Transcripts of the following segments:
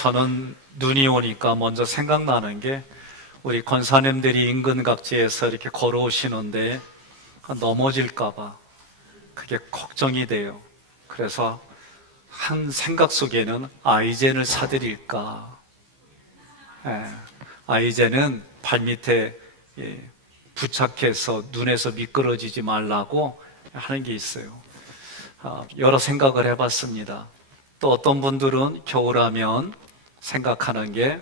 저는 눈이 오니까 먼저 생각나는 게 우리 권사님들이 인근 각지에서 이렇게 걸어오시는데 넘어질까봐 그게 걱정이 돼요. 그래서 한 생각 속에는 아이젠을 사드릴까. 아이젠은 발밑에 부착해서 눈에서 미끄러지지 말라고 하는 게 있어요. 여러 생각을 해봤습니다. 또 어떤 분들은 겨울하면 생각하는 게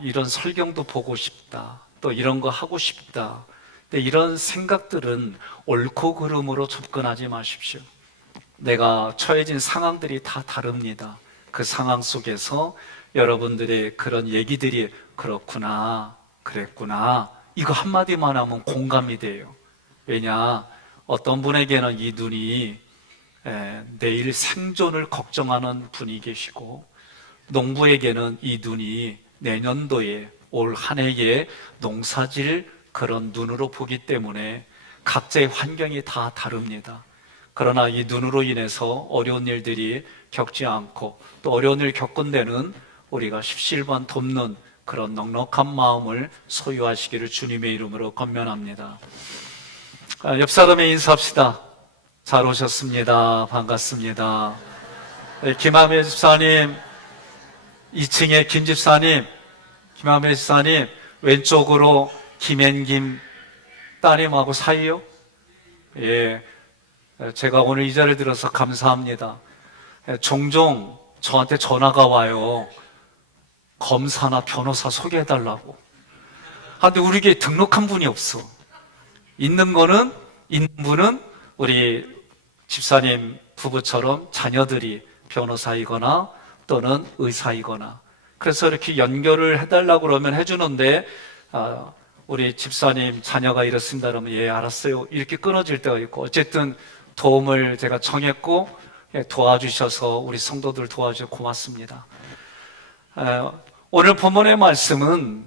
이런 설경도 보고 싶다. 또 이런 거 하고 싶다. 근데 이런 생각들은 옳고 그름으로 접근하지 마십시오. 내가 처해진 상황들이 다 다릅니다. 그 상황 속에서 여러분들의 그런 얘기들이 그렇구나, 그랬구나, 이거 한마디만 하면 공감이 돼요. 왜냐, 어떤 분에게는 이 눈이 내일 생존을 걱정하는 분이 계시고, 농부에게는 이 눈이 내년도에 올 한 해에 농사질 그런 눈으로 보기 때문에 각자의 환경이 다 다릅니다. 그러나 이 눈으로 인해서 어려운 일들이 겪지 않고 또 어려운 일 겪은 데는 우리가 십시일반 돕는 그런 넉넉한 마음을 소유하시기를 주님의 이름으로 권면합니다. 옆 사람에 인사합시다. 잘 오셨습니다. 반갑습니다. 김하매 집사님, 2층에 김 집사님, 김하매 집사님, 왼쪽으로 김앤김 따님하고 사이요? 예, 제가 오늘 이 자리를 들어서 감사합니다. 종종 저한테 전화가 와요. 검사나 변호사 소개해달라고. 근데 우리 교회에 등록한 분이 없어. 있는 분은 우리 집사님 부부처럼 자녀들이 변호사이거나 또는 의사이거나. 그래서 이렇게 연결을 해달라고 그러면 해주는데, 우리 집사님 자녀가 이렇습니다 그러면 예 알았어요 이렇게 끊어질 때가 있고, 어쨌든 도움을 제가 청했고 도와주셔서 우리 성도들 도와주셔서 고맙습니다. 오늘 본문의 말씀은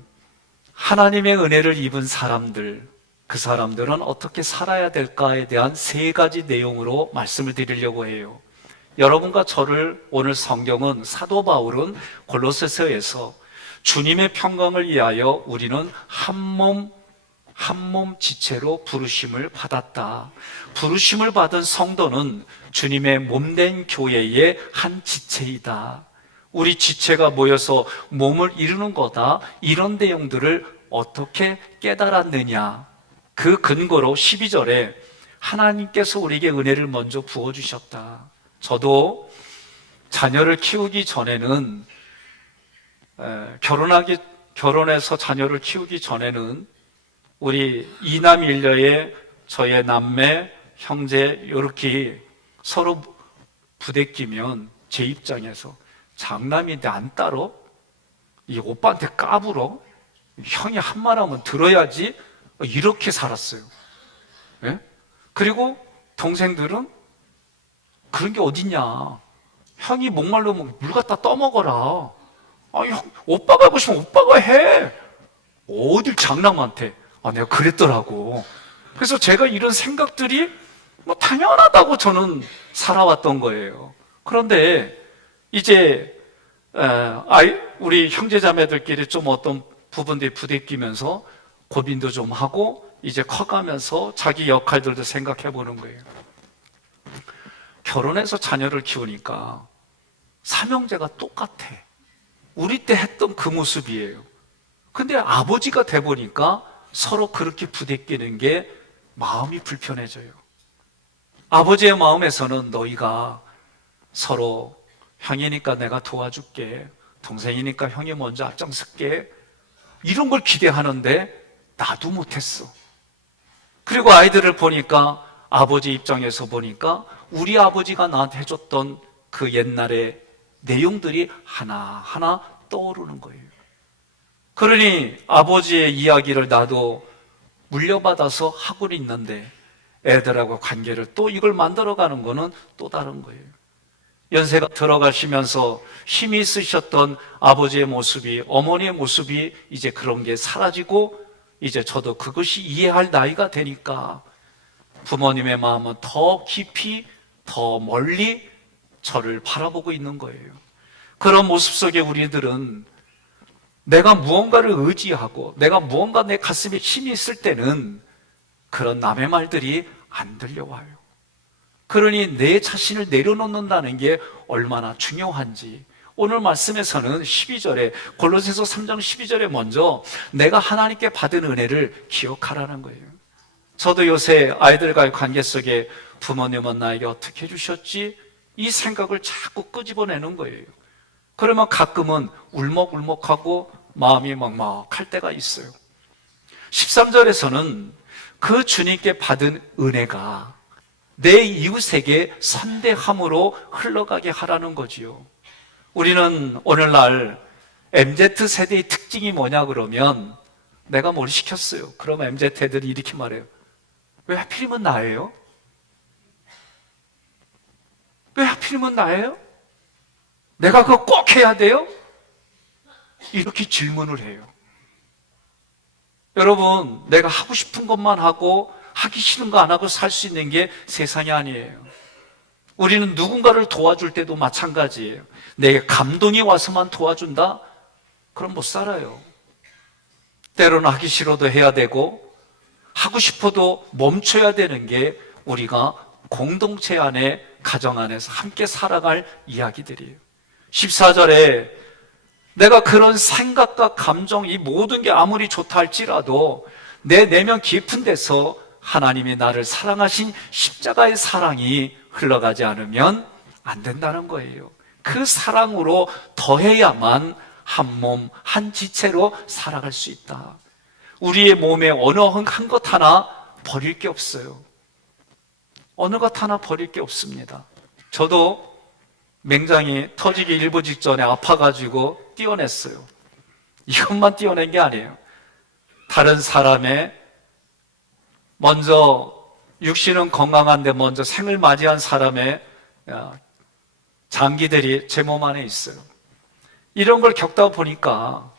하나님의 은혜를 입은 사람들, 그 사람들은 어떻게 살아야 될까에 대한 3가지 내용으로 말씀을 드리려고 해요. 여러분과 저를 오늘 성경은 사도 바울은 골로새서에서 주님의 평강을 위하여 우리는 한 몸 지체로 부르심을 받았다. 부르심을 받은 성도는 주님의 몸된 교회의 한 지체이다. 우리 지체가 모여서 몸을 이루는 거다. 이런 내용들을 어떻게 깨달았느냐. 그 근거로 12절에 하나님께서 우리에게 은혜를 먼저 부어주셨다. 저도 자녀를 키우기 전에는 결혼해서 자녀를 키우기 전에는 우리 이남 일녀의 저의 남매, 형제 이렇게 서로 부대끼면 제 입장에서 장남인데 안 따러? 이 오빠한테 까불어? 형이 한 말 하면 들어야지? 이렇게 살았어요. 예? 그리고 동생들은 그런 게 어딨냐. 형이 목말르면 물 갖다 떠먹어라. 형, 오빠가 하고 싶으면 오빠가 해. 어딜 장남한테. 내가 그랬더라고. 그래서 제가 이런 생각들이 당연하다고 저는 살아왔던 거예요. 그런데 이제 우리 형제자매들끼리 좀 어떤 부분들이 부대끼면서 고민도 좀 하고 이제 커가면서 자기 역할들도 생각해 보는 거예요. 결혼해서 자녀를 키우니까 삼형제가 똑같아. 우리 때 했던 그 모습이에요. 근데 아버지가 돼 보니까 서로 그렇게 부대끼는 게 마음이 불편해져요. 아버지의 마음에서는 너희가 서로 형이니까 내가 도와줄게, 동생이니까 형이 먼저 앞장설게, 이런 걸 기대하는데 나도 못했어. 그리고 아이들을 보니까 아버지 입장에서 보니까 우리 아버지가 나한테 해줬던 그 옛날의 내용들이 하나하나 떠오르는 거예요. 그러니 아버지의 이야기를 나도 물려받아서 하고 있는데 애들하고 관계를 또 이걸 만들어가는 거는 또 다른 거예요. 연세가 들어가시면서 힘이 있으셨던 아버지의 모습이, 어머니의 모습이 이제 그런 게 사라지고 이제 저도 그것이 이해할 나이가 되니까 부모님의 마음은 더 깊이 더 멀리 저를 바라보고 있는 거예요. 그런 모습 속에 우리들은 내가 무언가를 의지하고 내가 무언가 내 가슴에 힘이 있을 때는 그런 남의 말들이 안 들려와요. 그러니 내 자신을 내려놓는다는 게 얼마나 중요한지 오늘 말씀에서는 12절에 골로새서 3장 12절에 먼저 내가 하나님께 받은 은혜를 기억하라는 거예요. 저도 요새 아이들과의 관계 속에 부모님은 나에게 어떻게 해주셨지? 이 생각을 자꾸 끄집어내는 거예요. 그러면 가끔은 울먹울먹하고 마음이 막막할 때가 있어요. 13절에서는 그 주님께 받은 은혜가 내 이웃에게 선대함으로 흘러가게 하라는 거지요. 우리는 오늘날 MZ세대의 특징이 뭐냐 그러면 내가 뭘 시켰어요. 그러면 MZ애들이 이렇게 말해요. 왜 하필이면 나예요? 왜 하필이면 나예요? 내가 그거 꼭 해야 돼요? 이렇게 질문을 해요. 여러분, 내가 하고 싶은 것만 하고 하기 싫은 거 안 하고 살 수 있는 게 세상이 아니에요. 우리는 누군가를 도와줄 때도 마찬가지예요. 내게 감동이 와서만 도와준다? 그럼 못 살아요. 때로는 하기 싫어도 해야 되고 하고 싶어도 멈춰야 되는 게 우리가 공동체 안에 가정 안에서 함께 살아갈 이야기들이에요. 14절에 내가 그런 생각과 감정 이 모든 게 아무리 좋다 할지라도 내 내면 깊은 데서 하나님이 나를 사랑하신 십자가의 사랑이 흘러가지 않으면 안 된다는 거예요. 그 사랑으로 더해야만 한 몸, 한 지체로 살아갈 수 있다. 우리의 몸에 어느 한 것 하나 버릴 게 없어요. 어느 것 하나 버릴 게 없습니다. 저도 맹장이 터지기 일부 직전에 아파가지고 떼어냈어요. 이것만 떼어낸 게 아니에요. 다른 사람의 먼저 육신은 건강한데 먼저 생을 맞이한 사람의 장기들이 제 몸 안에 있어요. 이런 걸 겪다 보니까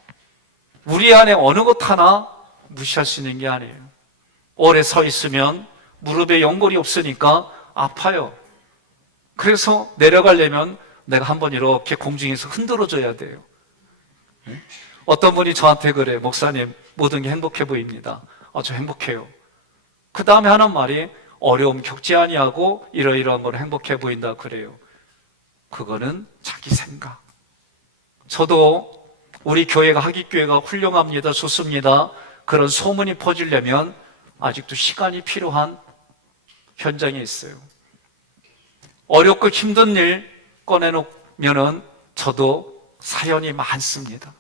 우리 안에 어느 것 하나 무시할 수 있는 게 아니에요. 오래 서 있으면 무릎에 연골이 없으니까 아파요. 그래서 내려가려면 내가 한번 이렇게 공중에서 흔들어줘야 돼요. 어떤 분이 저한테 그래요. 목사님, 모든 게 행복해 보입니다. 저 행복해요. 그 다음에 하는 말이 어려움 겪지 아니하고 이러이러한 걸 행복해 보인다 그래요. 그거는 자기 생각. 저도 우리 교회가 하기교회가 훌륭합니다. 좋습니다. 그런 소문이 퍼지려면 아직도 시간이 필요한 현장에 있어요. 어렵고 힘든 일 꺼내놓으면은 저도 사연이 많습니다.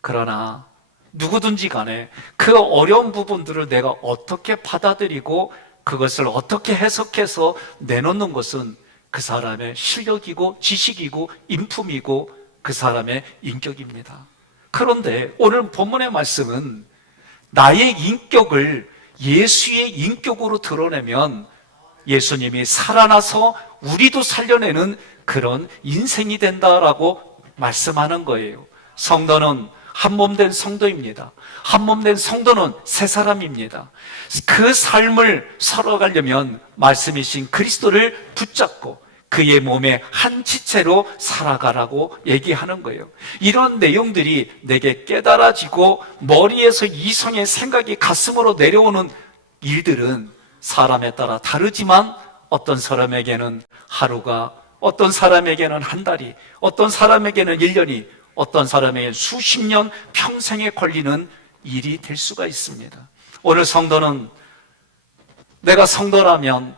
그러나 누구든지 간에 그 어려운 부분들을 내가 어떻게 받아들이고 그것을 어떻게 해석해서 내놓는 것은 그 사람의 실력이고 지식이고 인품이고 그 사람의 인격입니다. 그런데 오늘 본문의 말씀은 나의 인격을 예수의 인격으로 드러내면 예수님이 살아나서 우리도 살려내는 그런 인생이 된다라고 말씀하는 거예요. 성도는 한 몸 된 성도입니다. 한 몸 된 성도는 새 사람입니다. 그 삶을 살아가려면 말씀이신 그리스도를 붙잡고 그의 몸의 한 지체로 살아가라고 얘기하는 거예요. 이런 내용들이 내게 깨달아지고 머리에서 이성의 생각이 가슴으로 내려오는 일들은 사람에 따라 다르지만 어떤 사람에게는 하루가, 어떤 사람에게는 한 달이, 어떤 사람에게는 1년이, 어떤 사람에게는 수십 년, 평생에 걸리는 일이 될 수가 있습니다. 오늘 성도는 내가 성도라면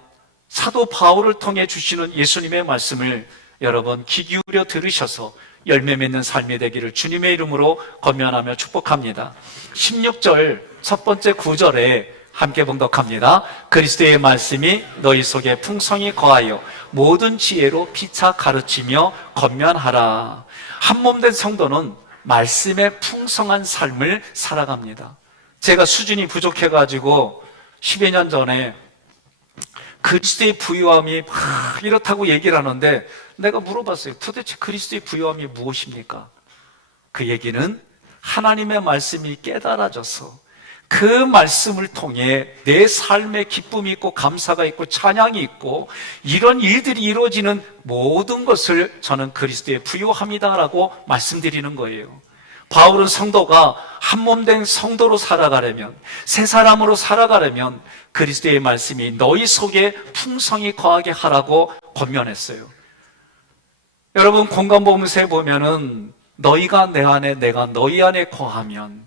사도 바울을 통해 주시는 예수님의 말씀을 여러분 귀 기울여 들으셔서 열매 맺는 삶이 되기를 주님의 이름으로 권면하며 축복합니다. 16절 첫 번째 구절에 함께 봉독합니다. 그리스도의 말씀이 너희 속에 풍성히 거하여 모든 지혜로 피차 가르치며 권면하라. 한 몸 된 성도는 말씀의 풍성한 삶을 살아갑니다. 제가 수준이 부족해가지고 10여 년 전에 그리스도의 부유함이 이렇다고 얘기를 하는데 내가 물어봤어요. 도대체 그리스도의 부유함이 무엇입니까? 그 얘기는 하나님의 말씀이 깨달아져서 그 말씀을 통해 내 삶에 기쁨이 있고 감사가 있고 찬양이 있고 이런 일들이 이루어지는 모든 것을 저는 그리스도에 부여합니다라고 말씀드리는 거예요. 바울은 성도가 한몸된 성도로 살아가려면, 새 사람으로 살아가려면 그리스도의 말씀이 너희 속에 풍성히 거하게 하라고 권면했어요. 여러분, 공간복음서에 보면은 너희가 내 안에, 내가 너희 안에 거하면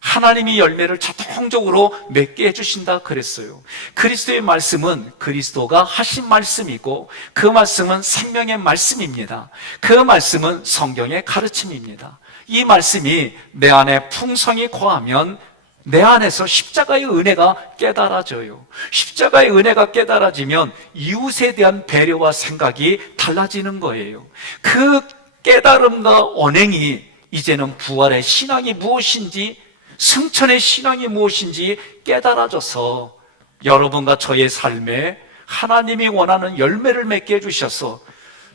하나님이 열매를 자동적으로 맺게 해주신다 그랬어요. 그리스도의 말씀은 그리스도가 하신 말씀이고 그 말씀은 생명의 말씀입니다. 그 말씀은 성경의 가르침입니다. 이 말씀이 내 안에 풍성히 거하면 내 안에서 십자가의 은혜가 깨달아져요. 십자가의 은혜가 깨달아지면 이웃에 대한 배려와 생각이 달라지는 거예요. 그 깨달음과 언행이 이제는 부활의 신앙이 무엇인지, 승천의 신앙이 무엇인지 깨달아져서 여러분과 저의 삶에 하나님이 원하는 열매를 맺게 해주셔서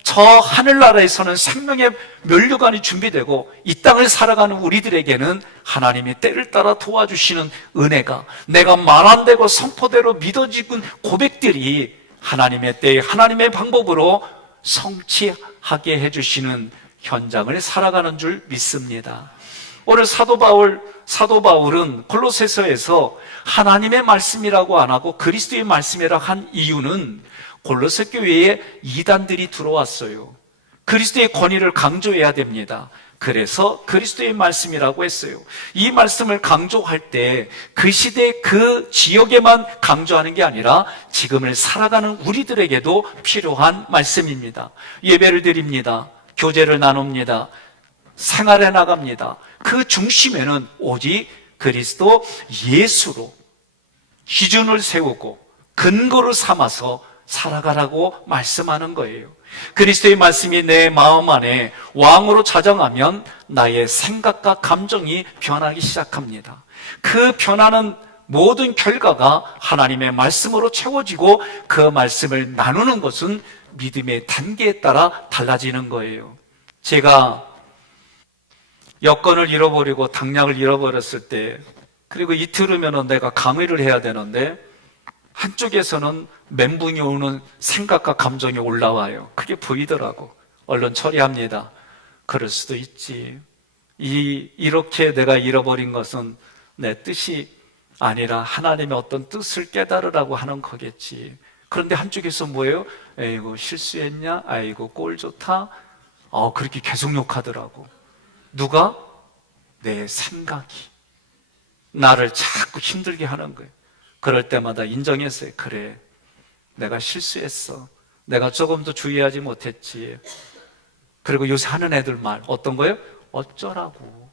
저 하늘나라에서는 생명의 면류관이 준비되고 이 땅을 살아가는 우리들에게는 하나님이 때를 따라 도와주시는 은혜가, 내가 말 안 되고 선포대로 믿어지는 고백들이 하나님의 때에 하나님의 방법으로 성취하게 해주시는 현장을 살아가는 줄 믿습니다. 오늘 사도 바울은 골로새서에서 하나님의 말씀이라고 안 하고 그리스도의 말씀이라고 한 이유는 골로새 교회에 이단들이 들어왔어요. 그리스도의 권위를 강조해야 됩니다. 그래서 그리스도의 말씀이라고 했어요. 이 말씀을 강조할 때 그 시대 그 지역에만 강조하는 게 아니라 지금을 살아가는 우리들에게도 필요한 말씀입니다. 예배를 드립니다. 교제를 나눕니다. 생활해 나갑니다. 그 중심에는 오직 그리스도 예수로 기준을 세우고 근거를 삼아서 살아가라고 말씀하는 거예요. 그리스도의 말씀이 내 마음 안에 왕으로 자정하면 나의 생각과 감정이 변하기 시작합니다. 그 변하는 모든 결과가 하나님의 말씀으로 채워지고 그 말씀을 나누는 것은 믿음의 단계에 따라 달라지는 거예요. 제가 여권을 잃어버리고 당락을 잃어버렸을 때, 그리고 이틀 후면 내가 강의를 해야 되는데 한쪽에서는 멘붕이 오는 생각과 감정이 올라와요. 그게 보이더라고. 얼른 처리합니다. 그럴 수도 있지. 이렇게 내가 잃어버린 것은 내 뜻이 아니라 하나님의 어떤 뜻을 깨달으라고 하는 거겠지. 그런데 한쪽에서 뭐예요? 에이고 실수했냐? 아이고 꼴 좋다? 그렇게 계속 욕하더라고. 누가? 내 생각이 나를 자꾸 힘들게 하는 거예요. 그럴 때마다 인정했어요. 그래, 내가 실수했어. 내가 조금 더 주의하지 못했지. 그리고 요새 하는 애들 말 어떤 거예요? 어쩌라고.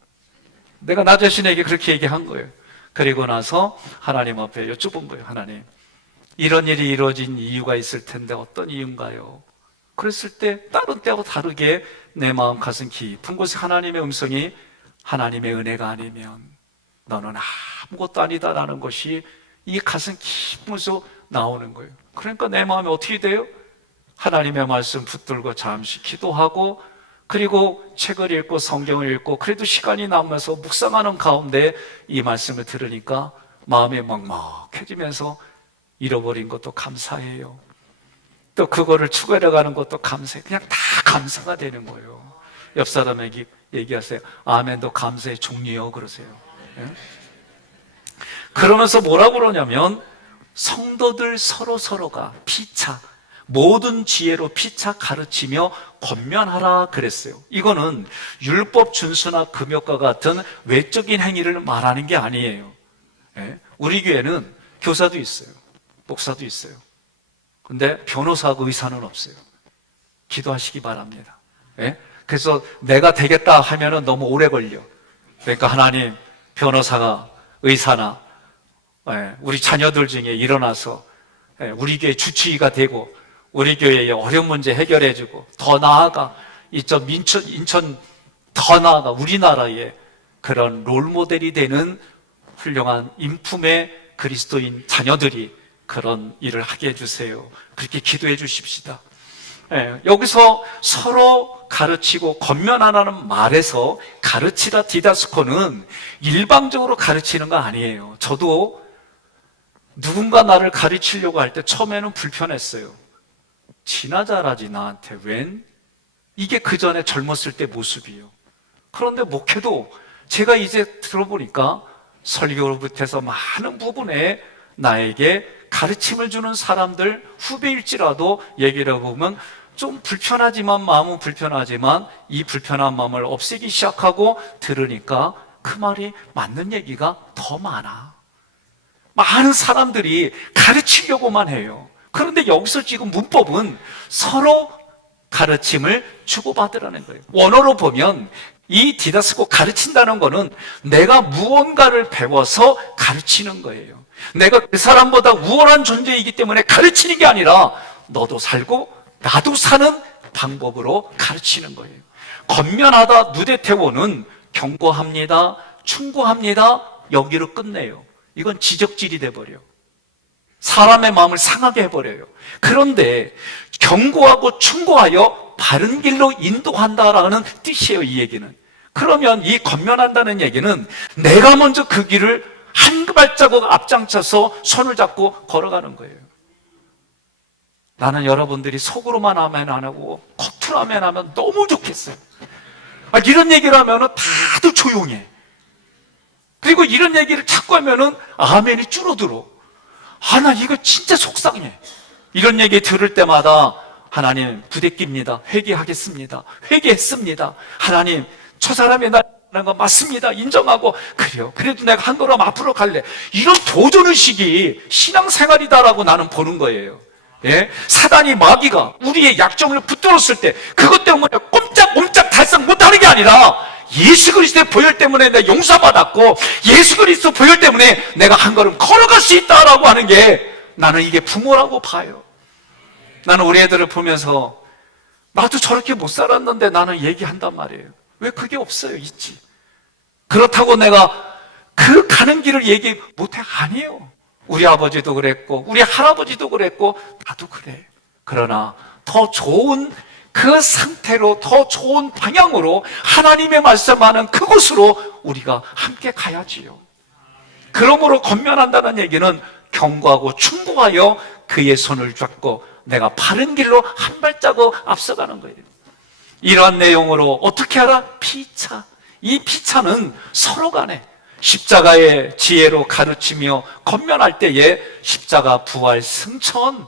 내가 나 자신에게 그렇게 얘기한 거예요. 그리고 나서 하나님 앞에 여쭤본 거예요. 하나님, 이런 일이 이루어진 이유가 있을 텐데 어떤 이유인가요? 그랬을 때 다른 때와 다르게 내 마음 가슴 깊은 곳에 하나님의 음성이 하나님의 은혜가 아니면 너는 아무것도 아니다라는 것이 이 가슴 깊은 곳에서 나오는 거예요. 그러니까 내 마음이 어떻게 돼요? 하나님의 말씀 붙들고 잠시 기도하고, 그리고 책을 읽고 성경을 읽고, 그래도 시간이 남으면서 묵상하는 가운데 이 말씀을 들으니까 마음이 먹먹해지면서 잃어버린 것도 감사해요. 또 그거를 추가해가는 것도 감사해. 그냥 다 감사가 되는 거예요. 옆 사람에게 얘기하세요. 아멘도 감사의 종류요 그러세요. 예? 그러면서 뭐라고 그러냐면 성도들 서로가 피차, 모든 지혜로 피차 가르치며 권면하라 그랬어요. 이거는 율법 준수나 금욕과 같은 외적인 행위를 말하는 게 아니에요. 예? 우리 교회는 교사도 있어요. 목사도 있어요. 근데 변호사하고 의사는 없어요. 기도하시기 바랍니다. 예? 그래서 내가 되겠다 하면은 너무 오래 걸려. 그러니까 하나님, 변호사가 의사나 우리 자녀들 중에 일어나서 우리 교회 주치의가 되고 우리 교회의 어려운 문제 해결해주고, 더 나아가 인천 더 나아가 우리나라의 그런 롤모델이 되는 훌륭한 인품의 그리스도인 자녀들이 그런 일을 하게 해주세요. 그렇게 기도해 주십시다. 여기서 서로 가르치고 권면하라는 말에서 가르치다 디다스코는 일방적으로 가르치는 거 아니에요. 저도 누군가 나를 가르치려고 할 때 처음에는 불편했어요. 지나자라지 나한테 웬? 이게 그 전에 젊었을 때 모습이에요. 그런데 목회도 제가 이제 들어보니까 설교로부터 해서 많은 부분에 나에게 가르침을 주는 사람들 후배일지라도 얘기를 해보면 좀 불편하지만, 마음은 불편하지만 이 불편한 마음을 없애기 시작하고 들으니까 그 말이 맞는 얘기가 더 많아. 많은 사람들이 가르치려고만 해요. 그런데 여기서 지금 문법은 서로 가르침을 주고받으라는 거예요. 원어로 보면 이 디다스코 가르친다는 거는 내가 무언가를 배워서 가르치는 거예요. 내가 그 사람보다 우월한 존재이기 때문에 가르치는 게 아니라 너도 살고 나도 사는 방법으로 가르치는 거예요. 권면하다 누데테오는 경고합니다, 충고합니다, 여기로 끝내요. 이건 지적질이 돼버려. 사람의 마음을 상하게 해버려요. 그런데 경고하고 충고하여 바른 길로 인도한다라는 뜻이에요, 이 얘기는. 그러면 이 권면한다는 얘기는 내가 먼저 그 길을 한 발자국 앞장서서 손을 잡고 걸어가는 거예요. 나는 여러분들이 속으로만 아멘 안 하고 겉으로 아멘 하면 너무 좋겠어요. 이런 얘기를 하면 다들 조용해. 그리고 이런 얘기를 자꾸 하면은 아멘이 줄어들어. 나 이거 진짜 속상해. 이런 얘기 들을 때마다 하나님 부대끼입니다. 회개하겠습니다. 회개했습니다. 하나님 저 사람이 나는 거 맞습니다. 인정하고 그래요. 그래도 내가 한 걸음 앞으로 갈래. 이런 도전의식이 신앙생활이다라고 나는 보는 거예요. 예? 사단이 마귀가 우리의 약점을 붙들었을 때 그것 때문에 꼼짝꼼짝 달성 못하는 게 아니라 예수 그리스도의 보혈 때문에 내가 용서받았고 예수 그리스도 보혈 때문에 내가 한 걸음 걸어갈 수 있다라고 하는 게 나는 이게 부모라고 봐요. 나는 우리 애들을 보면서 나도 저렇게 못 살았는데 나는 얘기한단 말이에요. 왜 그게 없어요? 있지. 그렇다고 내가 그 가는 길을 얘기 못해? 아니에요. 우리 아버지도 그랬고 우리 할아버지도 그랬고 나도 그래. 그러나 더 좋은 그 상태로 더 좋은 방향으로 하나님의 말씀하는 그곳으로 우리가 함께 가야지요. 그러므로 권면한다는 얘기는 경고하고 충고하여 그의 손을 잡고 내가 바른 길로 한 발자국 앞서가는 거예요. 이러한 내용으로 어떻게 알아? 피차. 이 피차는 서로 간에 십자가의 지혜로 가르치며 권면할 때에 십자가 부활 승천.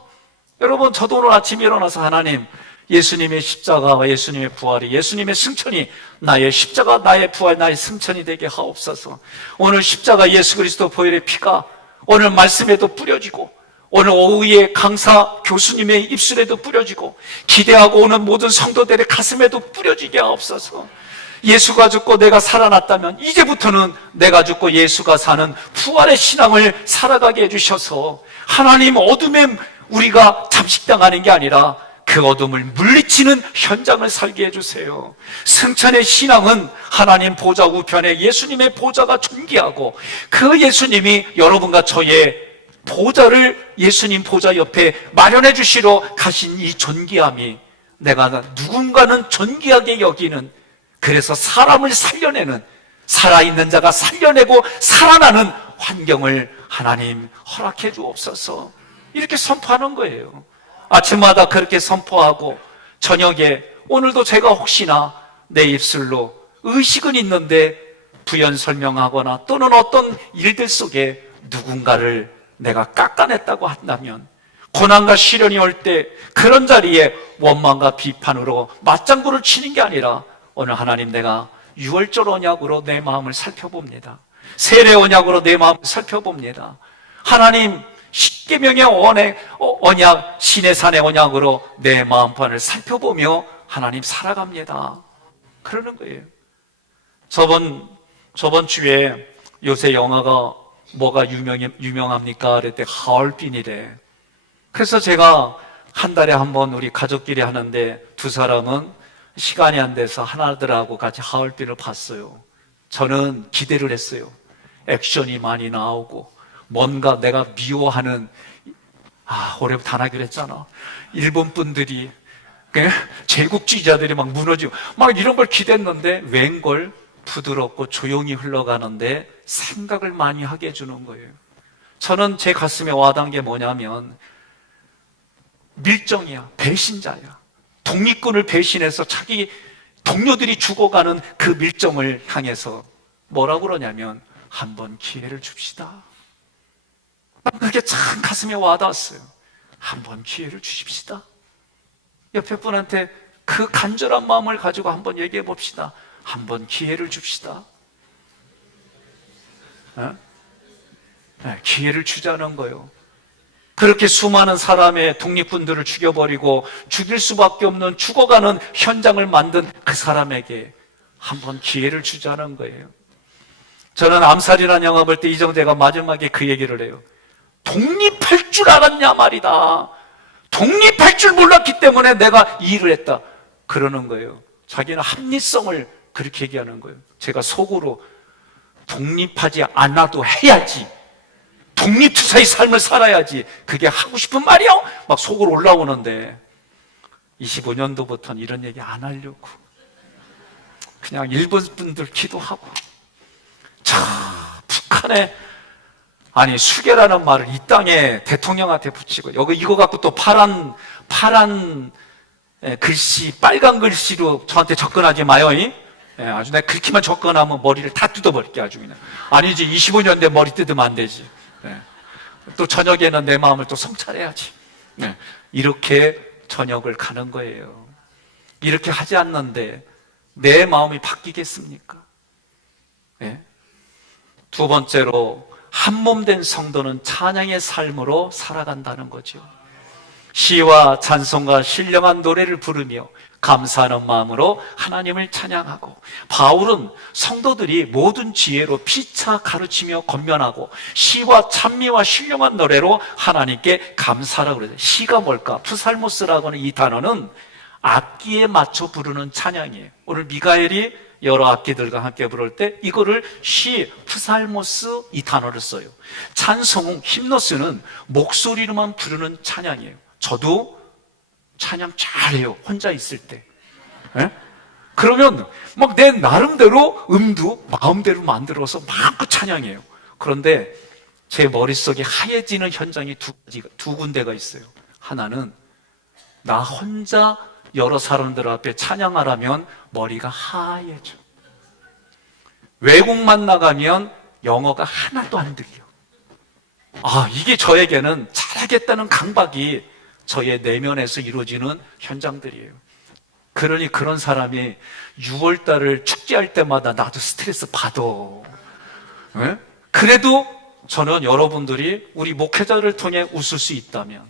여러분 저도 오늘 아침에 일어나서 하나님 예수님의 십자가와 예수님의 부활이 예수님의 승천이 나의 십자가 나의 부활 나의 승천이 되게 하옵소서. 오늘 십자가 예수 그리스도 보혈의 피가 오늘 말씀에도 뿌려지고 오늘 오후에 강사 교수님의 입술에도 뿌려지고 기대하고 오는 모든 성도들의 가슴에도 뿌려지게 하옵소서. 예수가 죽고 내가 살아났다면 이제부터는 내가 죽고 예수가 사는 부활의 신앙을 살아가게 해주셔서 하나님 어둠에 우리가 잠식당하는 게 아니라 그 어둠을 물리치는 현장을 살게 해주세요. 승천의 신앙은 하나님 보좌 우편에 예수님의 보좌가 존귀하고 그 예수님이 여러분과 저의 보좌를 예수님 보좌 옆에 마련해 주시러 가신 이 존귀함이 내가 누군가는 존귀하게 여기는 그래서 사람을 살려내는 살아있는 자가 살려내고 살아나는 환경을 하나님 허락해 주옵소서. 이렇게 선포하는 거예요. 아침마다 그렇게 선포하고 저녁에 오늘도 제가 혹시나 내 입술로 의식은 있는데 부연 설명하거나 또는 어떤 일들 속에 누군가를 내가 깎아냈다고 한다면 고난과 시련이 올 때 그런 자리에 원망과 비판으로 맞장구를 치는 게 아니라 오늘 하나님 내가 유월절 언약으로 내 마음을 살펴봅니다. 세례 언약으로 내 마음을 살펴봅니다. 하나님 십계명의 언약 시내산의 언약으로 내 마음판을 살펴보며 하나님 살아갑니다. 그러는 거예요. 저번 주에 요새 영화가 뭐가 유명합니까? 그랬더니 하얼빈이래. 그래서 제가 한 달에 한 번 우리 가족끼리 하는데 두 사람은 시간이 안 돼서 하나들하고 같이 하얼빈을 봤어요. 저는 기대를 했어요. 액션이 많이 나오고 뭔가 내가 미워하는 올해부터 안 하기로 했잖아. 일본 분들이 제국주의자들이 막 무너지고 막 이런 걸 기대했는데 웬걸 부드럽고 조용히 흘러가는데 생각을 많이 하게 해주는 거예요. 저는 제 가슴에 와닿은 게 뭐냐면 밀정이야, 배신자야. 독립군을 배신해서 자기 동료들이 죽어가는 그 밀정을 향해서 뭐라고 그러냐면 한번 기회를 줍시다. 그게 참 가슴에 와닿았어요. 한번 기회를 주십시다. 옆에 분한테 그 간절한 마음을 가지고 한번 얘기해 봅시다. 한번 기회를 줍시다. 기회를 주자는 거예요. 그렇게 수많은 사람의 독립군들을 죽여버리고 죽일 수밖에 없는 죽어가는 현장을 만든 그 사람에게 한번 기회를 주자는 거예요. 저는 암살이라는 영화 볼 때 이정재가 마지막에 그 얘기를 해요. 독립할 줄 알았냐 말이다. 독립할 줄 몰랐기 때문에 내가 이 일을 했다. 그러는 거예요. 자기는 합리성을 그렇게 얘기하는 거예요. 제가 속으로 독립하지 않아도 해야지. 독립투사의 삶을 살아야지. 그게 하고 싶은 말이요? 막 속으로 올라오는데 25년도부터는 이런 얘기 안 하려고 그냥 일본 분들 기도하고 북한에 아니 수계라는 말을 이 땅에 대통령한테 붙이고 여기 이거 갖고 또 파란 글씨 빨간 글씨로 저한테 접근하지 마요. 아주 내가 그렇게만 접근하면 머리를 다 뜯어버릴게 아주 그냥. 아니지 25년 된 머리 뜯으면 안 되지. 또 저녁에는 내 마음을 또 성찰해야지. 이렇게 저녁을 가는 거예요. 이렇게 하지 않는데 내 마음이 바뀌겠습니까? 두 번째로 한몸된 성도는 찬양의 삶으로 살아간다는 거죠. 시와 찬송과 신령한 노래를 부르며 감사하는 마음으로 하나님을 찬양하고, 바울은 성도들이 모든 지혜로 피차 가르치며 권면하고 시와 찬미와 신령한 노래로 하나님께 감사라고 그래요. 시가 뭘까? 프살모스라고 하는 이 단어는 악기에 맞춰 부르는 찬양이에요. 오늘 미가엘이 여러 악기들과 함께 부를 때 이거를 시, 프살모스 이 단어를 써요. 찬송, 힘노스는 목소리로만 부르는 찬양이에요. 저도 찬양 잘해요. 혼자 있을 때. 그러면 막 내 나름대로 음도 마음대로 만들어서 마음껏 찬양해요. 그런데 제 머릿속에 하얘지는 현장이 두 군데가 있어요. 하나는 나 혼자 여러 사람들 앞에 찬양하라면 머리가 하얘져. 외국만 나가면 영어가 하나도 안 들려. 이게 저에게는 잘하겠다는 강박이 저의 내면에서 이루어지는 현장들이에요. 그러니 그런 사람이 6월달을 축제할 때마다 나도 스트레스 받아. 그래도 저는 여러분들이 우리 목회자를 통해 웃을 수 있다면,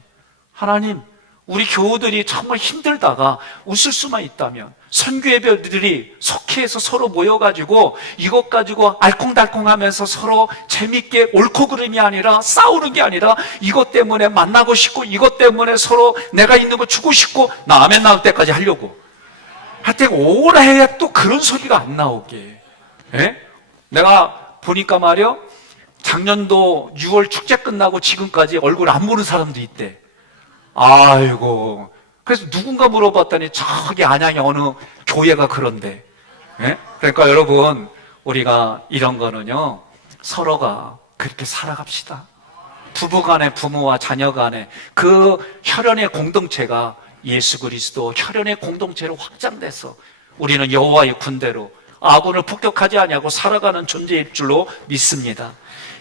하나님 우리 교우들이 정말 힘들다가 웃을 수만 있다면, 선교예배들이 속해서 서로 모여가지고 이것 가지고 알콩달콩하면서 서로 재밌게 옳고 그름이 아니라 싸우는 게 아니라 이것 때문에 만나고 싶고 이것 때문에 서로 내가 있는 거 주고 싶고 나 아멘 나올 때까지 하려고 하여튼 오라 해야 또 그런 소리가 안 나오게. 내가 보니까 말이야, 작년도 6월 축제 끝나고 지금까지 얼굴 안 보는 사람도 있대. 아이고. 그래서 누군가 물어봤더니 저기 안양에 어느 교회가 그런데. 그러니까 여러분, 우리가 이런 거는요, 서로가 그렇게 살아갑시다. 부부간에, 부모와 자녀간에 그 혈연의 공동체가 예수 그리스도 혈연의 공동체로 확장돼서 우리는 여호와의 군대로 아군을 폭격하지 아니하고 살아가는 존재일 줄로 믿습니다.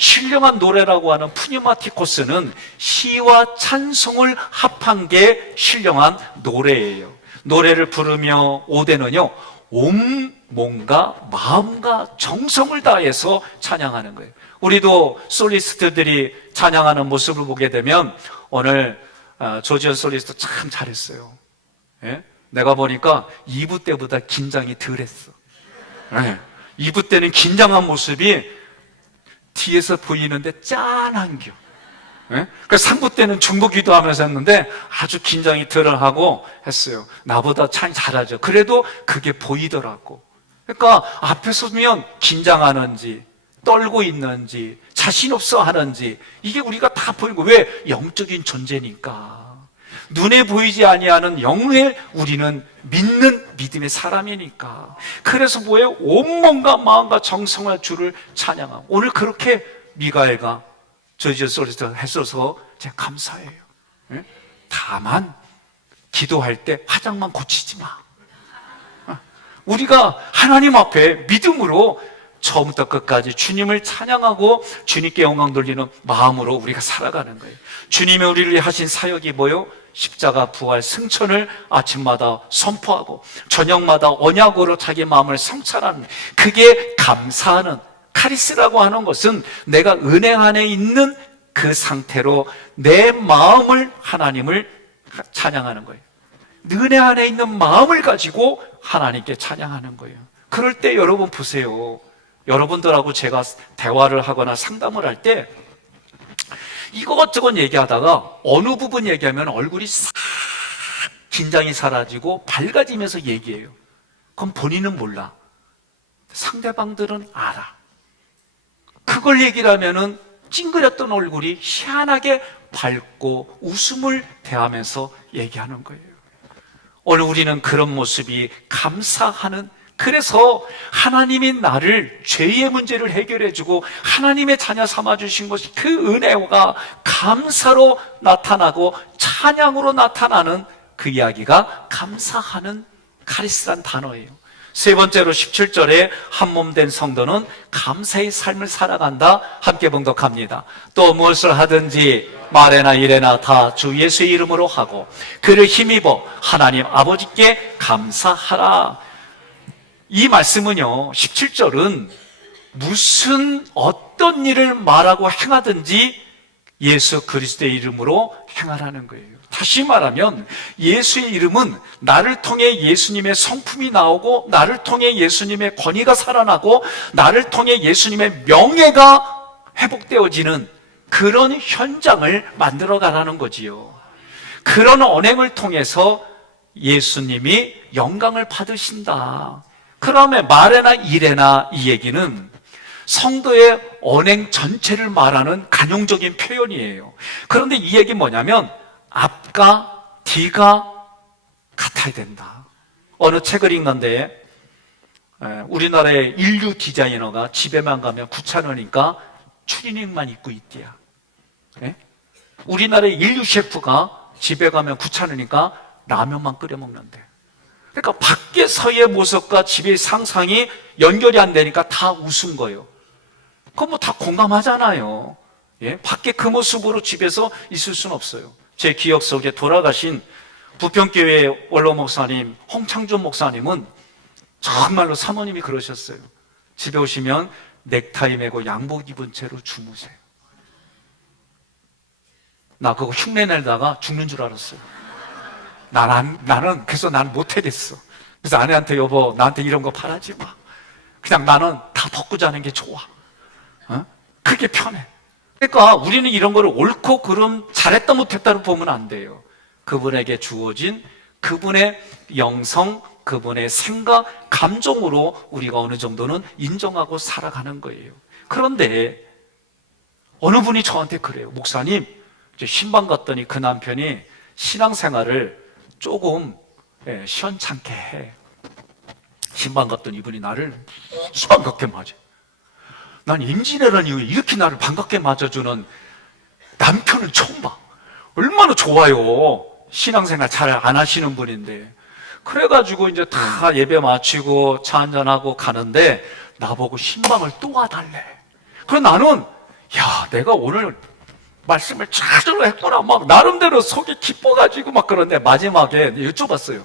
신령한 노래라고 하는 푸뉴마티코스는 시와 찬송을 합한 게 신령한 노래예요. 노래를 부르며 오대는요, 몸과 마음과 정성을 다해서 찬양하는 거예요. 우리도 솔리스트들이 찬양하는 모습을 보게 되면 오늘 조지현 솔리스트 참 잘했어요. 내가 보니까 2부 때보다 긴장이 덜했어. 2부 때는 긴장한 모습이 뒤에서 보이는데 짠한겨. 그러니까 3부 때는 중보기도 하면서 했는데 아주 긴장이 덜하고 했어요. 나보다 참 잘하죠. 그래도 그게 보이더라고. 그러니까 앞에 서면 긴장하는지 떨고 있는지 자신 없어 하는지 이게 우리가 다 보이고, 왜? 영적인 존재니까. 눈에 보이지 아니하는 영의 우리는 믿는 믿음의 사람이니까. 그래서 뭐예요? 온몸과 마음과 정성과 주를 찬양하고, 오늘 그렇게 미가엘과 저지서리서 했어서 제가 감사해요. 예? 다만 기도할 때 화장만 고치지 마. 우리가 하나님 앞에 믿음으로 처음부터 끝까지 주님을 찬양하고 주님께 영광 돌리는 마음으로 우리가 살아가는 거예요. 주님이 우리를 위해 하신 사역이 뭐요? 십자가 부활 승천을 아침마다 선포하고 저녁마다 언약으로 자기 마음을 성찰하는, 그게 감사하는, 카리스라고 하는 것은 내가 은혜 안에 있는 그 상태로 내 마음을, 하나님을 찬양하는 거예요. 은혜 안에 있는 마음을 가지고 하나님께 찬양하는 거예요. 그럴 때 여러분 보세요. 여러분들하고 제가 대화를 하거나 상담을 할 때 이것저것 얘기하다가 어느 부분 얘기하면 얼굴이 싹 긴장이 사라지고 밝아지면서 얘기해요. 그럼 본인은 몰라. 상대방들은 알아. 그걸 얘기를 하면은 찡그렸던 얼굴이 희한하게 밝고 웃음을 대하면서 얘기하는 거예요. 오늘 우리는 그런 모습이 감사하는, 그래서 하나님이 나를 죄의 문제를 해결해주고 하나님의 자녀 삼아주신 것이 그 은혜가 감사로 나타나고 찬양으로 나타나는 그 이야기가 감사하는 카리스란 단어예요. 세 번째로 17절에 한 몸 된 성도는 감사의 삶을 살아간다. 함께 봉독합니다. 또 무엇을 하든지 말에나 일에나 다 주 예수의 이름으로 하고 그를 힘입어 하나님 아버지께 감사하라. 이 말씀은요, 17절은 무슨 어떤 일을 말하고 행하든지 예수 그리스도의 이름으로 행하라는 거예요. 다시 말하면 예수의 이름은 나를 통해 예수님의 성품이 나오고 나를 통해 예수님의 권위가 살아나고 나를 통해 예수님의 명예가 회복되어지는 그런 현장을 만들어가라는 거지요. 그런 언행을 통해서 예수님이 영광을 받으신다. 그러면 말에나 일에나 이 얘기는 성도의 언행 전체를 말하는 간용적인 표현이에요. 그런데 이 얘기는 뭐냐면 앞과 뒤가 같아야 된다. 어느 책을 읽는데 우리나라의 인류 디자이너가 집에만 가면 9,000원이니까 추리닝만 입고 있대야. 우리나라의 인류 셰프가 집에 가면 9,000원이니까 라면만 끓여 먹는데. 그러니까 밖에서의 모습과 집의 상상이 연결이 안 되니까 다 웃은 거예요. 그건 뭐 다 공감하잖아요. 예? 밖에 그 모습으로 집에서 있을 수는 없어요. 제 기억 속에 돌아가신 부평교회 원로 목사님 홍창준 목사님은 정말로 사모님이 그러셨어요. 집에 오시면 넥타이 매고 양복 입은 채로 주무세요. 나 그거 흉내 내다가 죽는 줄 알았어요. 나는 그래서 난 못하겠어. 그래서 아내한테 여보 나한테 이런 거 바라지 마. 그냥 나는 다 벗고 자는 게 좋아. 그게 편해. 그러니까 우리는 이런 거를 옳고 그름 잘했다 못했다로 보면 안 돼요. 그분에게 주어진 그분의 영성, 그분의 생각, 감정으로 우리가 어느 정도는 인정하고 살아가는 거예요. 그런데 어느 분이 저한테 그래요. 목사님, 이제 신방 갔더니 그 남편이 신앙생활을 조금 시원찮게 해. 신방 갔더니 이분이 나를 반갑게 맞아. 난 임진왜란 이후에 이렇게 나를 반갑게 맞아주는 남편은 처음 봐. 얼마나 좋아요. 신앙생활 잘 안 하시는 분인데. 그래가지고 이제 다 예배 마치고 차 한잔하고 가는데 나보고 신방을 또 와달래. 그래 나는 내가 오늘 말씀을 잘 했구나. 막 나름대로 속이 기뻐가지고 막 그런데 마지막에 여쭤봤어요.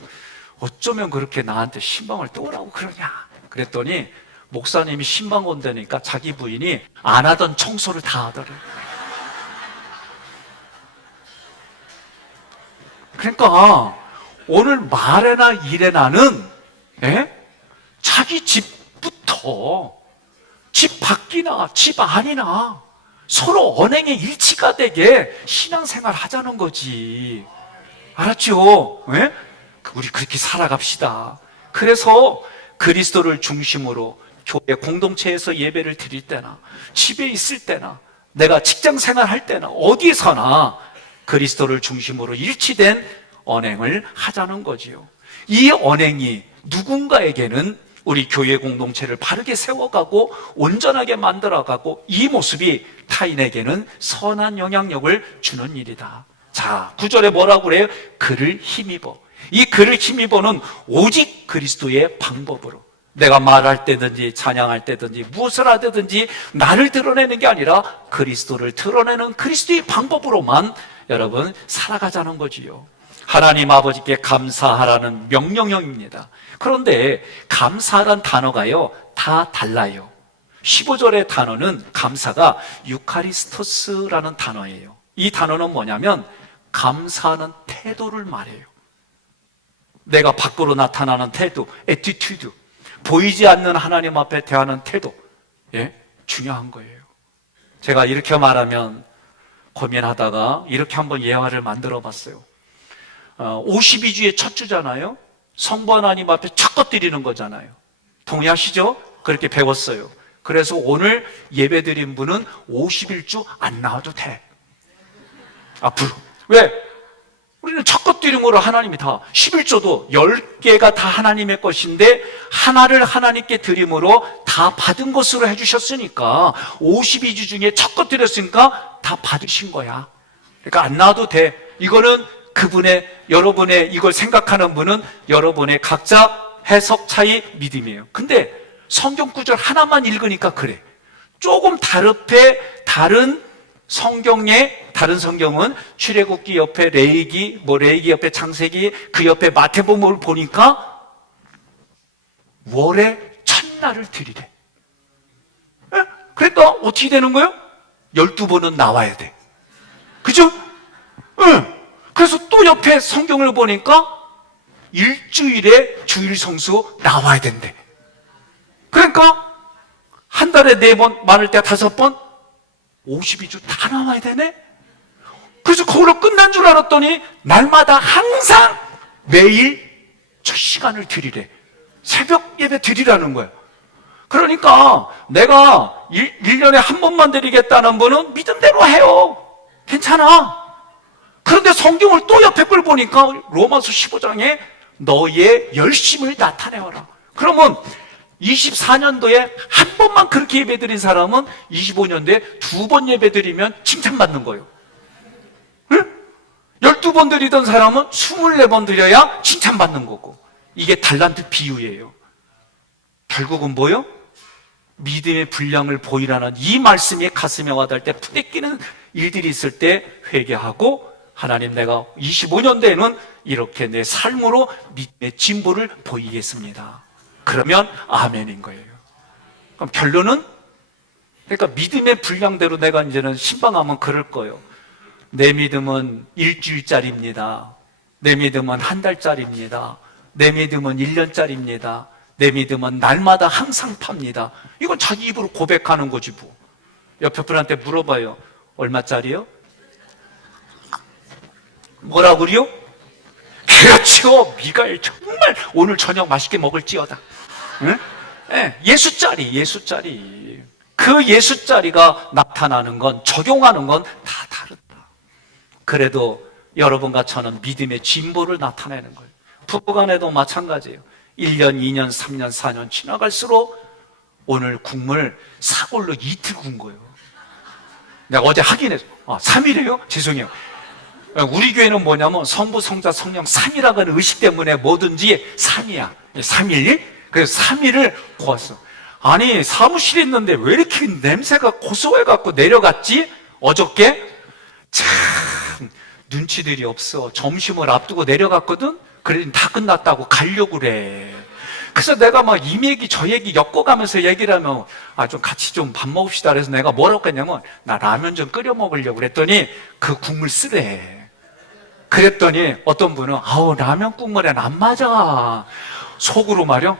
어쩌면 그렇게 나한테 신방을 또 오라고 그러냐. 그랬더니 목사님이 신방 온다니까 자기 부인이 안 하던 청소를 다 하더래요. 그러니까 오늘 말에나 일에나는 자기 집부터 집 밖이나 집 안이나 서로 언행의 일치가 되게 신앙생활 하자는 거지. 알았죠? 우리 그렇게 살아갑시다. 그래서 그리스도를 중심으로 교회 공동체에서 예배를 드릴 때나 집에 있을 때나 내가 직장 생활할 때나 어디서나 그리스도를 중심으로 일치된 언행을 하자는 거지요. 이 언행이 누군가에게는 우리 교회 공동체를 바르게 세워가고 온전하게 만들어가고 이 모습이 타인에게는 선한 영향력을 주는 일이다. 자, 9절에 뭐라고 그래요? 그를 힘입어. 이 그를 힘입어는 오직 그리스도의 방법으로, 내가 말할 때든지 찬양할 때든지 무엇을 하든지 나를 드러내는 게 아니라 그리스도를 드러내는 그리스도의 방법으로만 여러분 살아가자는 거지요. 하나님 아버지께 감사하라는 명령형입니다. 그런데 감사란 단어가요 다 달라요. 15절의 단어는 감사가 유카리스토스라는 단어예요. 이 단어는 뭐냐면 감사하는 태도를 말해요. 내가 밖으로 나타나는 태도, 애티튜드, 보이지 않는 하나님 앞에 대하는 태도, 중요한 거예요. 제가 이렇게 말하면 고민하다가 이렇게 한번 예화를 만들어 봤어요. 52주의 첫 주잖아요. 성부 하나님 앞에 첫것 드리는 거잖아요. 동의하시죠? 그렇게 배웠어요. 그래서 오늘 예배 드린 분은 51주 안 나와도 돼. 앞으로. 왜? 우리는 첫것 드림으로 하나님이 다, 11조도 10개가 다 하나님의 것인데 하나를 하나님께 드림으로 다 받은 것으로 해주셨으니까 52주 중에 첫것 드렸으니까 다 받으신 거야. 그러니까 안 나와도 돼. 이거는 그분의, 여러분의 이걸 생각하는 분은 여러분의 각자 해석 차이 믿음이에요. 근데 성경 구절 하나만 읽으니까 그래. 조금 다른 성경에, 다른 성경은 출애굽기 옆에 레위기, 레위기 옆에 창세기, 그 옆에 마태복음을 보니까 월의 첫날을 드리래. 그러니까 어떻게 되는 거예요? 12번은 나와야 돼. 그죠? 그래서 또 옆에 성경을 보니까 일주일에 주일 성수 나와야 된대. 그러니까 한 달에 4번, 많을 때 5번, 52주 다 나와야 되네? 그래서 그걸로 끝난 줄 알았더니 날마다 항상 매일 첫 시간을 드리래. 새벽 예배 드리라는 거야. 그러니까 내가 1년에 한 번만 드리겠다는 분은 믿음대로 해요. 괜찮아. 그런데 성경을 또 옆에 걸 보니까 로마서 15장에 너의 열심을 나타내어라. 그러면 24년도에 한 번만 그렇게 예배 드린 사람은 25년도에 2번 예배 드리면 칭찬받는 거예요. 응? 12번 드리던 사람은 24번 드려야 칭찬받는 거고. 이게 달란트 비유예요. 결국은 뭐요? 믿음의 분량을 보이라는 이 말씀이 가슴에 와닿을 때 부대끼는 일들이 있을 때 회개하고, 하나님, 내가 25년대에는 이렇게 내 삶으로 믿음의 진보를 보이겠습니다. 그러면 아멘인 거예요. 그럼 결론은, 그러니까 믿음의 분량대로 내가 이제는 신방하면 그럴 거예요. 내 믿음은 일주일짜리입니다. 내 믿음은 한 달짜리입니다. 내 믿음은 1년짜리입니다. 내 믿음은 날마다 항상 팝니다. 이건 자기 입으로 고백하는 거지 뭐. 옆에 분한테 물어봐요. 얼마짜리요? 뭐라고요? 그렇죠. 미가엘 정말 오늘 저녁 맛있게 먹을지어다. 응? 네, 예수짜리. 그 예수짜리가 나타나는 건, 적용하는 건 다 다르다. 그래도 여러분과 저는 믿음의 진보를 나타내는 거예요. 부부간에도 마찬가지예요. 1년, 2년, 3년, 4년 지나갈수록 오늘 국물 사골로 이틀 구운 거예요. 내가 어제 확인했어. 3일이에요? 죄송해요. 우리 교회는 뭐냐면 성부, 성자, 성령 3이라고 하는 의식 때문에 뭐든지 3이야. 3일? 그래서 3일을 구웠어. 아니, 사무실에 있는데 왜 이렇게 냄새가 고소해갖고 내려갔지? 어저께? 참, 눈치들이 없어. 점심을 앞두고 내려갔거든? 그래, 다 끝났다고 가려고 그래. 그래서 내가 막 이 얘기 저 얘기 엮어가면서 얘기를 하면 좀 같이 좀 밥 먹읍시다. 그래서 내가 뭐라고 했냐면 나 라면 좀 끓여 먹으려고 그랬더니 그 국물 쓰래. 그랬더니 어떤 분은 라면 국물엔 안 맞아. 속으로 말이야.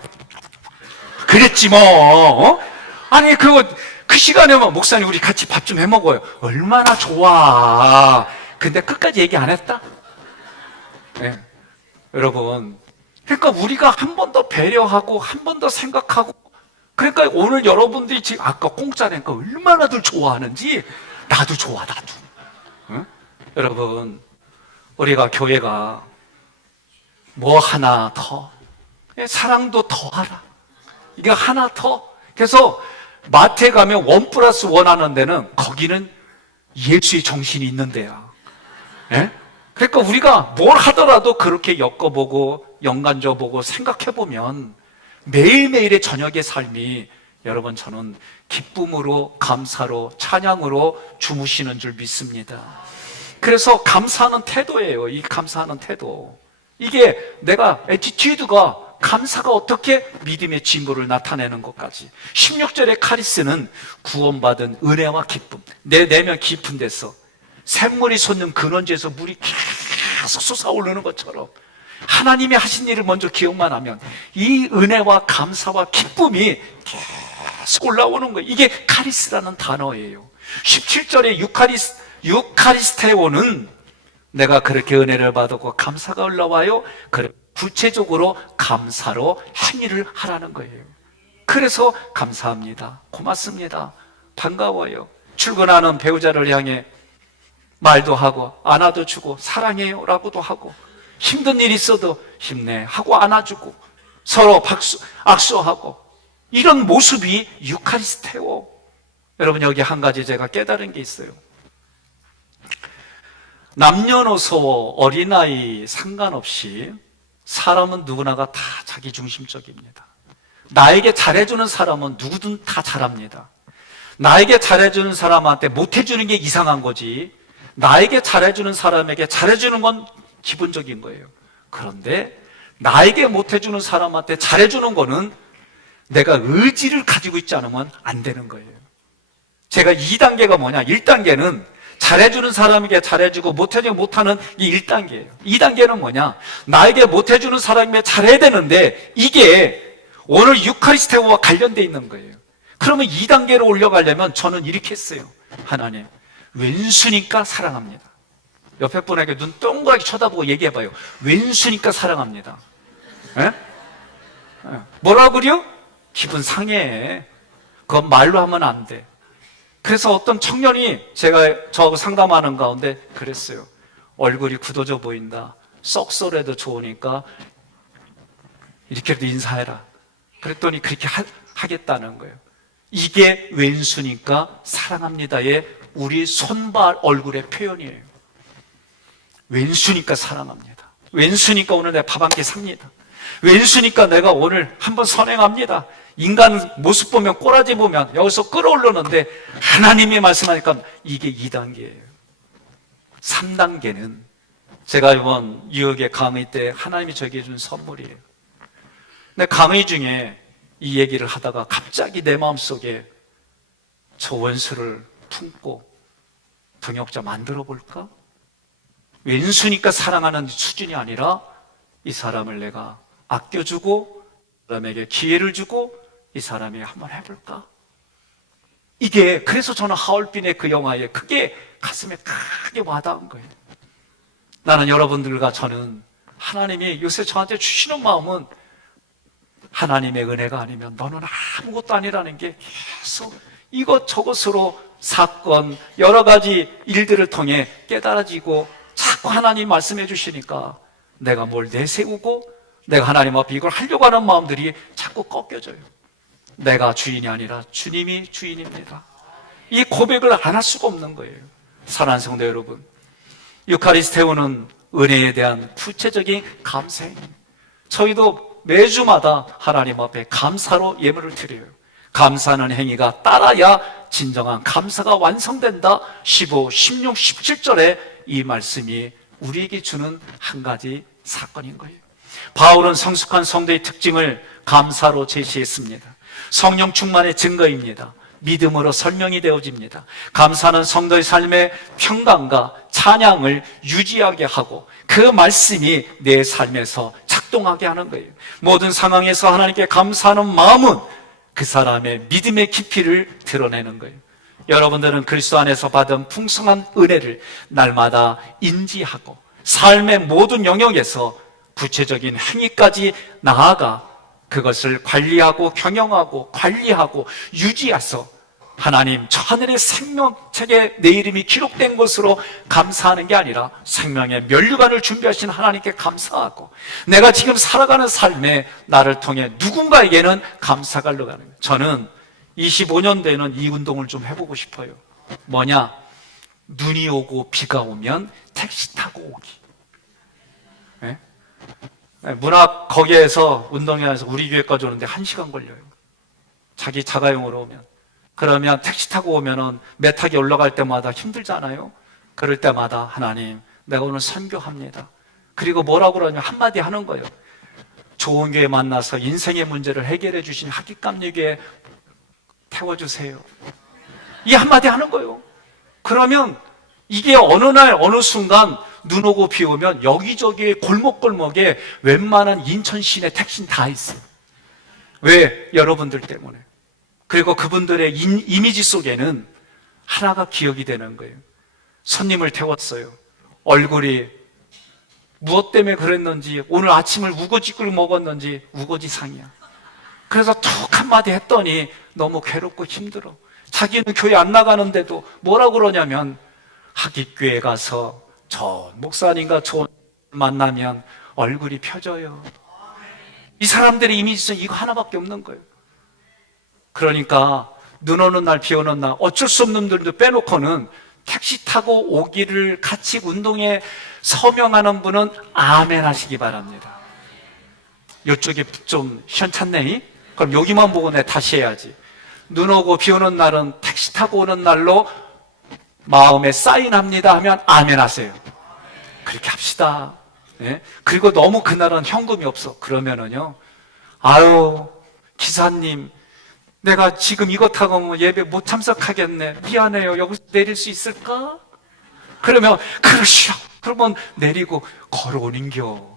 그랬지 뭐. 아니 그 시간에 목사님 우리 같이 밥 좀 해 먹어요. 얼마나 좋아. 근데 끝까지 얘기 안 했다. 네. 여러분, 그러니까 우리가 한 번 더 배려하고 한 번 더 생각하고, 그러니까 오늘 여러분들이 지금 아까 공짜니까 얼마나들 좋아하는지 나도 좋아. 나도. 응? 여러분, 우리가 교회가 뭐 하나 더, 사랑도 더 하라. 이게 하나 더. 그래서 마트에 가면 1+1 하는 데는 거기는 예수의 정신이 있는 데야. 예? 그러니까 우리가 뭘 하더라도 그렇게 엮어보고 연관져보고 생각해보면 매일매일의 저녁의 삶이 여러분 저는 기쁨으로 감사로 찬양으로 주무시는 줄 믿습니다. 그래서 감사하는 태도예요. 이 감사하는 태도. 이게 내가 애티튜드가 감사가 어떻게 믿음의 증거를 나타내는 것까지. 16절의 카리스는 구원받은 은혜와 기쁨. 내 내면 깊은 데서 샘물이 솟는 근원지에서 물이 계속 솟아오르는 것처럼 하나님이 하신 일을 먼저 기억만 하면 이 은혜와 감사와 기쁨이 계속 올라오는 거예요. 이게 카리스라는 단어예요. 17절의 유카리스테오는 내가 그렇게 은혜를 받았고 감사가 올라와요. 그래 구체적으로 감사로 행위를 하라는 거예요. 그래서 감사합니다. 고맙습니다. 반가워요. 출근하는 배우자를 향해 말도 하고 안아도 주고 사랑해요 라고도 하고 힘든 일 있어도 힘내 하고 안아주고 서로 악수하고 이런 모습이 유카리스테오. 여러분 여기 한 가지 제가 깨달은 게 있어요. 남녀노소 어린아이 상관없이 사람은 누구나가 다 자기중심적입니다. 나에게 잘해주는 사람은 누구든 다 잘합니다. 나에게 잘해주는 사람한테 못해주는 게 이상한 거지 나에게 잘해주는 사람에게 잘해주는 건 기본적인 거예요. 그런데 나에게 못해주는 사람한테 잘해주는 거는 내가 의지를 가지고 있지 않으면 안 되는 거예요. 제가 2단계가 뭐냐 1단계는 잘해주는 사람에게 잘해주고 못해주지 못하는 이 1단계예요. 2단계는 뭐냐 나에게 못해주는 사람에게 잘해야 되는데 이게 오늘 유카리스테오와 관련되어 있는 거예요. 그러면 2단계로 올라가려면 저는 이렇게 했어요. 하나님 왼수니까 사랑합니다. 옆에 분에게 눈 동그랗게 쳐다보고 얘기해봐요. 왼수니까 사랑합니다. 에? 뭐라고 그래요? 기분 상해. 그건 말로 하면 안 돼. 그래서 어떤 청년이 제가 저하고 상담하는 가운데 그랬어요. 얼굴이 굳어져 보인다. 썩소리도 좋으니까 이렇게라도 인사해라. 그랬더니 그렇게 하겠다는 거예요. 이게 왼수니까 사랑합니다의 우리 손발 얼굴의 표현이에요. 왼수니까 사랑합니다. 왼수니까 오늘 내가 밥 한 끼 삽니다. 왼수니까 내가 오늘 한번 선행합니다. 인간 모습 보면 꼬라지 보면 여기서 끌어올르는데 하나님이 말씀하니까 이게 2단계예요. 3단계는 제가 이번 유역의 강의 때 하나님이 저에게 준 선물이에요. 근데 강의 중에 이 얘기를 하다가 갑자기 내 마음속에 저 원수를 품고 동역자 만들어 볼까? 왼수니까 사랑하는 수준이 아니라 이 사람을 내가 아껴주고 그 사람에게 기회를 주고 이 사람이 한번 해볼까? 이게 그래서 저는 하얼빈의 그 영화에 그게 가슴에 크게 와닿은 거예요. 나는 여러분들과 저는 하나님이 요새 저한테 주시는 마음은 하나님의 은혜가 아니면 너는 아무것도 아니라는 게 계속 이것저것으로 사건 여러 가지 일들을 통해 깨달아지고 자꾸 하나님 말씀해 주시니까 내가 뭘 내세우고 내가 하나님 앞에 이걸 하려고 하는 마음들이 자꾸 꺾여져요. 내가 주인이 아니라 주님이 주인입니다. 이 고백을 안 할 수가 없는 거예요. 사랑하는 성도 여러분, 유카리스테오는 은혜에 대한 구체적인 감사입니다. 저희도 매주마다 하나님 앞에 감사로 예물을 드려요. 감사하는 행위가 따라야 진정한 감사가 완성된다. 15, 16, 17절에 이 말씀이 우리에게 주는 한 가지 사건인 거예요. 바울은 성숙한 성도의 특징을 감사로 제시했습니다. 성령 충만의 증거입니다. 믿음으로 설명이 되어집니다. 감사는 성도의 삶의 평강과 찬양을 유지하게 하고 그 말씀이 내 삶에서 작동하게 하는 거예요. 모든 상황에서 하나님께 감사하는 마음은 그 사람의 믿음의 깊이를 드러내는 거예요. 여러분들은 그리스도 안에서 받은 풍성한 은혜를 날마다 인지하고 삶의 모든 영역에서 구체적인 행위까지 나아가 그것을 관리하고 경영하고 관리하고 유지해서 하나님, 저 하늘의 생명책에 내 이름이 기록된 것으로 감사하는 게 아니라 생명의 면류관을 준비하신 하나님께 감사하고, 내가 지금 살아가는 삶에 나를 통해 누군가에게는 감사가 흘러가는 거예요. 저는 25년 되는 이 운동을 좀 해보고 싶어요. 뭐냐? 눈이 오고 비가 오면 택시 타고 오기. 네? 문학 거기에서 운동회에서 우리 교회까지 오는데 1시간 걸려요. 자기 자가용으로 오면. 그러면 택시 타고 오면은 몇 타기 올라갈 때마다 힘들잖아요. 그럴 때마다 하나님, 내가 오늘 선교합니다. 그리고 뭐라고 그러냐면 한마디 하는 거예요. 좋은 교회 만나서 인생의 문제를 해결해 주신 학기감리교회 태워주세요. 이 한마디 하는 거예요. 그러면 이게 어느 날 어느 순간 눈 오고 비 오면 여기저기 골목골목에 웬만한 인천 시내 택시는 다 있어요. 왜? 여러분들 때문에. 그리고 그분들의 이미지 속에는 하나가 기억이 되는 거예요. 손님을 태웠어요. 얼굴이 무엇 때문에 그랬는지, 오늘 아침을 우거지꿀 먹었는지 우거지상이야. 그래서 툭 한마디 했더니 너무 괴롭고 힘들어. 자기는 교회 안 나가는데도 뭐라고 그러냐면, 하깃교회 가서 저 목사님과 저 만나면 얼굴이 펴져요. 이 사람들의 이미지는 이거 하나밖에 없는 거예요. 그러니까 눈 오는 날, 비 오는 날 어쩔 수 없는 분들도 빼놓고는 택시 타고 오기를 같이 운동에 서명하는 분은 아멘 하시기 바랍니다. 이쪽이 좀 현찮네? 그럼 여기만 보고 내 다시 해야지. 눈 오고 비 오는 날은 택시 타고 오는 날로 마음에 사인합니다 하면 아멘 하세요. 그렇게 합시다. 네? 그리고 너무 그날은 현금이 없어. 그러면은요, 아유, 기사님, 내가 지금 이거 타고 예배 못 참석하겠네. 미안해요. 여기서 내릴 수 있을까? 그러면, 그러시오. 그러면 내리고 걸어오는겨.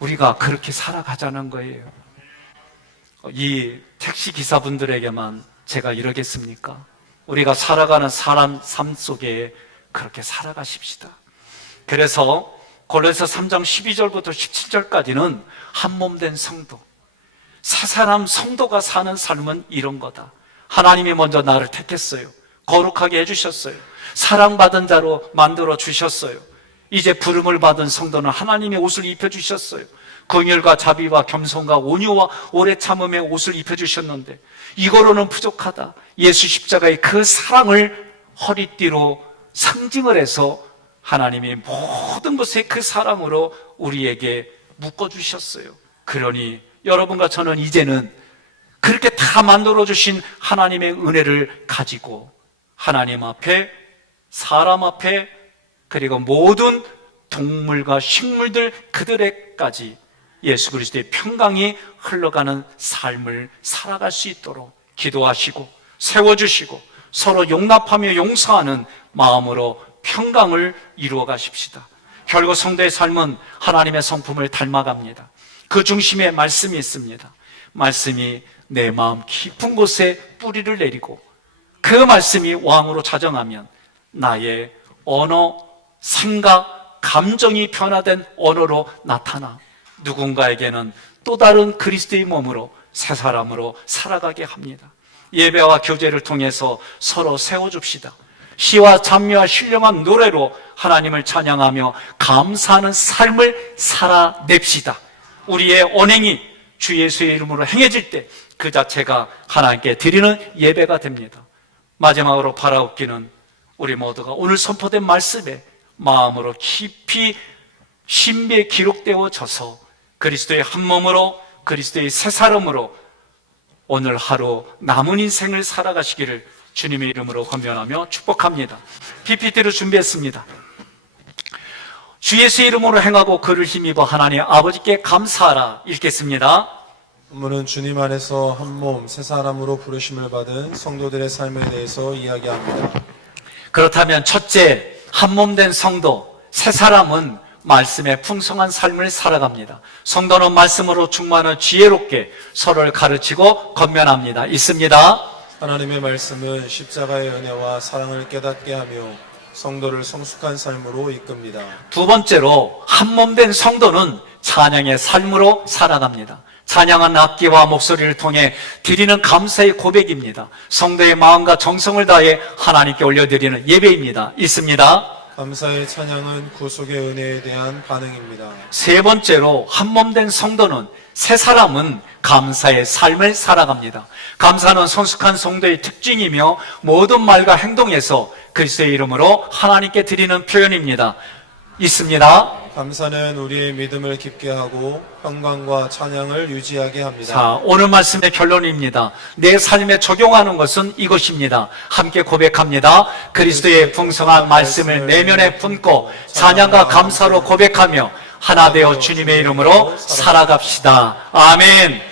우리가 그렇게 살아가자는 거예요. 이 택시 기사분들에게만 제가 이러겠습니까? 우리가 살아가는 사람 삶 속에 그렇게 살아가십시다. 그래서 골로새 3장 12절부터 17절까지는 한몸된 성도, 새 사람 성도가 사는 삶은 이런 거다. 하나님이 먼저 나를 택했어요. 거룩하게 해주셨어요. 사랑받은 자로 만들어 주셨어요. 이제 부름을 받은 성도는 하나님의 옷을 입혀주셨어요. 긍휼과 자비와 겸손과 온유와 오래 참음의 옷을 입혀주셨는데 이거로는 부족하다. 예수 십자가의 그 사랑을 허리띠로 상징을 해서 하나님이 모든 것에 그 사랑으로 우리에게 묶어주셨어요. 그러니 여러분과 저는 이제는 그렇게 다 만들어주신 하나님의 은혜를 가지고 하나님 앞에, 사람 앞에, 그리고 모든 동물과 식물들 그들에까지 예수 그리스도의 평강이 흘러가는 삶을 살아갈 수 있도록 기도하시고 세워주시고 서로 용납하며 용서하는 마음으로 평강을 이루어 가십시다. 결국 성도의 삶은 하나님의 성품을 닮아갑니다. 그 중심에 말씀이 있습니다. 말씀이 내 마음 깊은 곳에 뿌리를 내리고 그 말씀이 왕으로 자정하면 나의 언어, 생각, 감정이 변화된 언어로 나타나 누군가에게는 또 다른 그리스도의 몸으로 새 사람으로 살아가게 합니다. 예배와 교제를 통해서 서로 세워줍시다. 시와 찬미와 신령한 노래로 하나님을 찬양하며 감사하는 삶을 살아냅시다. 우리의 언행이 주 예수의 이름으로 행해질 때 그 자체가 하나님께 드리는 예배가 됩니다. 마지막으로 바라옵기는 우리 모두가 오늘 선포된 말씀에 마음으로 깊이 신비에 기록되어져서 그리스도의 한 몸으로 그리스도의 새 사람으로 오늘 하루 남은 인생을 살아가시기를 주님의 이름으로 권면하며 축복합니다. PPT를 준비했습니다. 주 예수의 이름으로 행하고 그를 힘입어 하나님 아버지께 감사하라 읽겠습니다. 본문은 주님 안에서 한 몸 새 사람으로 부르심을 받은 성도들의 삶에 대해서 이야기합니다. 그렇다면 첫째, 한 몸 된 성도, 새 사람은 말씀의 풍성한 삶을 살아갑니다. 성도는 말씀으로 충만한 지혜롭게 서로를 가르치고 권면합니다. 있습니다. 하나님의 말씀은 십자가의 은혜와 사랑을 깨닫게 하며 성도를 성숙한 삶으로 이끕니다. 두 번째로 한 몸 된 성도는 찬양의 삶으로 살아갑니다. 찬양한 악기와 목소리를 통해 드리는 감사의 고백입니다. 성도의 마음과 정성을 다해 하나님께 올려드리는 예배입니다. 있습니다. 감사의 찬양은 구속의 은혜에 대한 반응입니다. 세 번째로 한몸된 성도는, 새 사람은 감사의 삶을 살아갑니다. 감사는 성숙한 성도의 특징이며 모든 말과 행동에서 그리스도의 이름으로 하나님께 드리는 표현입니다. 있습니다. 감사는 우리의 믿음을 깊게 하고 평강과 찬양을 유지하게 합니다. 자, 오늘 말씀의 결론입니다. 내 삶에 적용하는 것은 이것입니다. 함께 고백합니다. 그리스도의 풍성한 말씀을 내면에 품고 찬양과 감사로 고백하며 하나 되어 주님의 이름으로 살아갑시다. 아멘.